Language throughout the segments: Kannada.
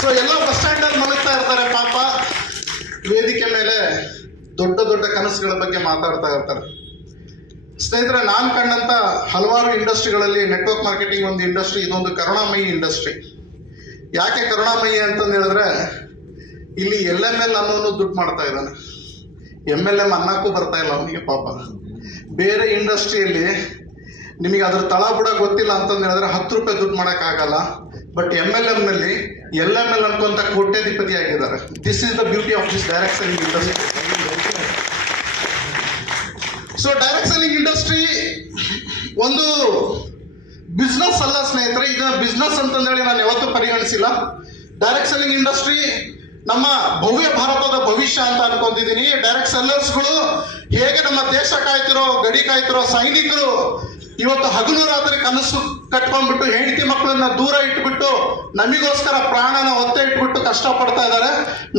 ಸೊ ಎಲ್ಲ ಬಸ್ ಸ್ಟ್ಯಾಂಡ್ ಅಲ್ಲಿ ಮಲಗ್ತಾ ಇರ್ತಾರೆ ಪಾಪ, ವೇದಿಕೆ ಮೇಲೆ ದೊಡ್ಡ ದೊಡ್ಡ ಕನಸುಗಳ ಬಗ್ಗೆ ಮಾತಾಡ್ತಾ ಇರ್ತಾರೆ. ಸ್ನೇಹಿತರೆ, ನಾನು ಕಂಡಂತ ಹಲವಾರು ಇಂಡಸ್ಟ್ರಿಗಳಲ್ಲಿ ನೆಟ್ವರ್ಕ್ ಮಾರ್ಕೆಟಿಂಗ್ ಒಂದು ಇಂಡಸ್ಟ್ರಿ, ಇದೊಂದು ಕರುಣಾಮಯಿ ಇಂಡಸ್ಟ್ರಿ. ಯಾಕೆ ಕರುಣಾಮಯಿ ಅಂತಂದು ಹೇಳಿದ್ರೆ, ಇಲ್ಲಿ LML ಅನ್ನೋನು ದುಡ್ಡು ಮಾಡ್ತಾ ಇದ್ದಾನೆ, MLM ಅನ್ನಕ್ಕೂ ಬರ್ತಾ ಇಲ್ಲ ಅವನಿಗೆ ಪಾಪ. ಬೇರೆ ಇಂಡಸ್ಟ್ರಿಯಲ್ಲಿ ನಿಮಗೆ ಅದ್ರ ತಳಬುಡ ಗೊತ್ತಿಲ್ಲ ಅಂತಂದು ಹೇಳಿದ್ರೆ 10 ರೂಪಾಯಿ ದುಡ್ಡು ಮಾಡೋಕ್ಕಾಗಲ್ಲ. ಬಟ್ MLM ನಲ್ಲಿ LML ಅನ್ಕೊಂತ ಕೋಟ್ಯಾಧಿಪತಿ ಆಗಿದ್ದಾರೆ. This is the beauty of this direct selling industry. So direct selling industry ಒಂದು ಬಿಸ್ನೆಸ್ ಅಲ್ಲ ಸ್ನೇಹಿತರೆ, ಇದನ್ನ ಬಿಸ್ನೆಸ್ ಅಂತಂದೇಳಿ ನಾನು ಯಾವತ್ತೂ ಪರಿಗಣಿಸಿಲ್ಲ. ಡೈರೆಕ್ಟ್ ಸೆಲ್ಲಿಂಗ್ ಇಂಡಸ್ಟ್ರಿ ನಮ್ಮ ಭವ್ಯ ಭಾರತದ ಭವಿಷ್ಯ ಅಂತ ಅನ್ಕೊಂಡಿದ್ದೀನಿ. ಡೈರೆಕ್ಟ್ ಸೆಲ್ಲರ್ಸ್ಗಳು ಹೇಗೆ ನಮ್ಮ ದೇಶ ಕಾಯ್ತಿರೋ, ಗಡಿ ಕಾಯ್ತಿರೋ ಸೈನಿಕರು ಇವತ್ತು ಹಗಲು ರಾತ್ರಿ ಕನಸು ಕಟ್ಕೊಂಡ್ಬಿಟ್ಟು ಹೆಂಡತಿ ಮಕ್ಕಳನ್ನ ದೂರ ಇಟ್ಬಿಟ್ಟು ನಮಗೋಸ್ಕರ ಪ್ರಾಣನ ಒತ್ತೆ ಇಟ್ಬಿಟ್ಟು ಕಷ್ಟಪಡ್ತಾ ಇದ್ದಾರೆ.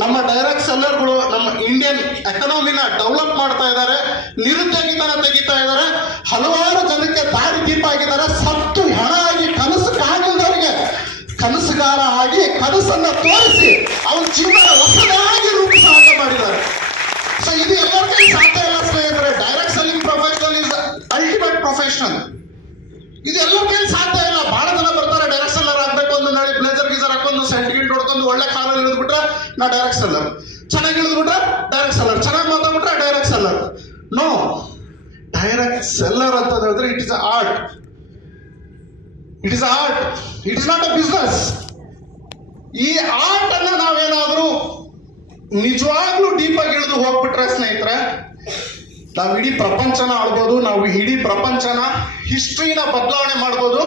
ನಮ್ಮ ಡೈರೆಕ್ಟ್ ಸೆಲ್ಲರ್ಗಳು ನಮ್ಮ ಇಂಡಿಯನ್ ಎಕನಾಮಿನ ಡೆವಲಪ್ ಮಾಡ್ತಾ ಇದ್ದಾರೆ, ನಿರುದ್ಯೋಗಿತನ ತೆಗಿತಾ ಇದ್ದಾರೆ, ಹಲವಾರು ಜನಕ್ಕೆ ದಾರಿ ದೀಪ ಆಗಿದ್ದಾರೆ. ಸತ್ತು ಹೆಣ ಆಗಿ ಕನಸು ಕಾಣದವರಿಗೆ ಕನಸುಗಾರ ಆಗಿ ಕನಸನ್ನ ತೋರಿಸಿ ಅವನ ಜೀವನ ಹೊಸದಾಗಿ ರೂಪಿಸಾಗ ಮಾಡಿದ್ದಾರೆ. ಸೊ ಇದು ಎಲ್ಲರಿಗೂ ಸಾಧ್ಯ ಇಲ್ಲ ಸ್ನೇಹಿತರೆ. Direct selling professional is ultimate professional. ಇದು ಎಲ್ಲರ ಕೈಲಿ ಸಾಧ್ಯ ಇಲ್ಲ. ಬಹಳ ಜನ ಬರ್ತಾರೆ ಡೈರೆಕ್ಟ್ ಸೆಲ್ಲರ್ ಆಗ್ಬೇಕು ಅಂತ ಹೇಳಿ ಬ್ಲೇಸರ್ ಗೀಸರ್ ಹಾಕೊಂಡು ಸೆಂಟ್ ಗಿಂಟ್ ಹೊಡ್ಕೊಂಡು ಒಳ್ಳೆ ಕಾರಲ್ಲಿ ಇಳಿದ್ಬಿಟ್ರೆ ನಾ ಡೈರೆಕ್ಟ್ ಸೆಲ್ಲರ್, ಚೆನ್ನಾಗಿ ಇಳಿದ್ಬಿಟ್ರೆ ಡೈರೆಕ್ಟ್ ಸೆಲ್ಲರ್, ಚೆನ್ನಾಗಿ ಮಾತಾಡ್ಬಿಟ್ರೆ direct seller. No, direct seller ಅಂತ ಹೇಳಿದ್ರೆ it is art. It is art, it is not a business. ಈ ಆರ್ಟ್ ಅನ್ನ ನಾವೇನಾದ್ರೂ ನಿಜವಾಗ್ಲೂ ಡೀಪ್ ಆಗಿ ಇಳಿದು ಹೋಗ್ಬಿಟ್ರೆ ಸ್ನೇಹಿತರೆ, ನಾವು ಇಡೀ ಪ್ರಪಂಚನ ಆಳ್ಬೋದು, ನಾವು ಇಡೀ ಪ್ರಪಂಚನ ಹಿಸ್ಟ್ರಿನ ಬದಲಾವಣೆ ಮಾಡ್ಬೋದು.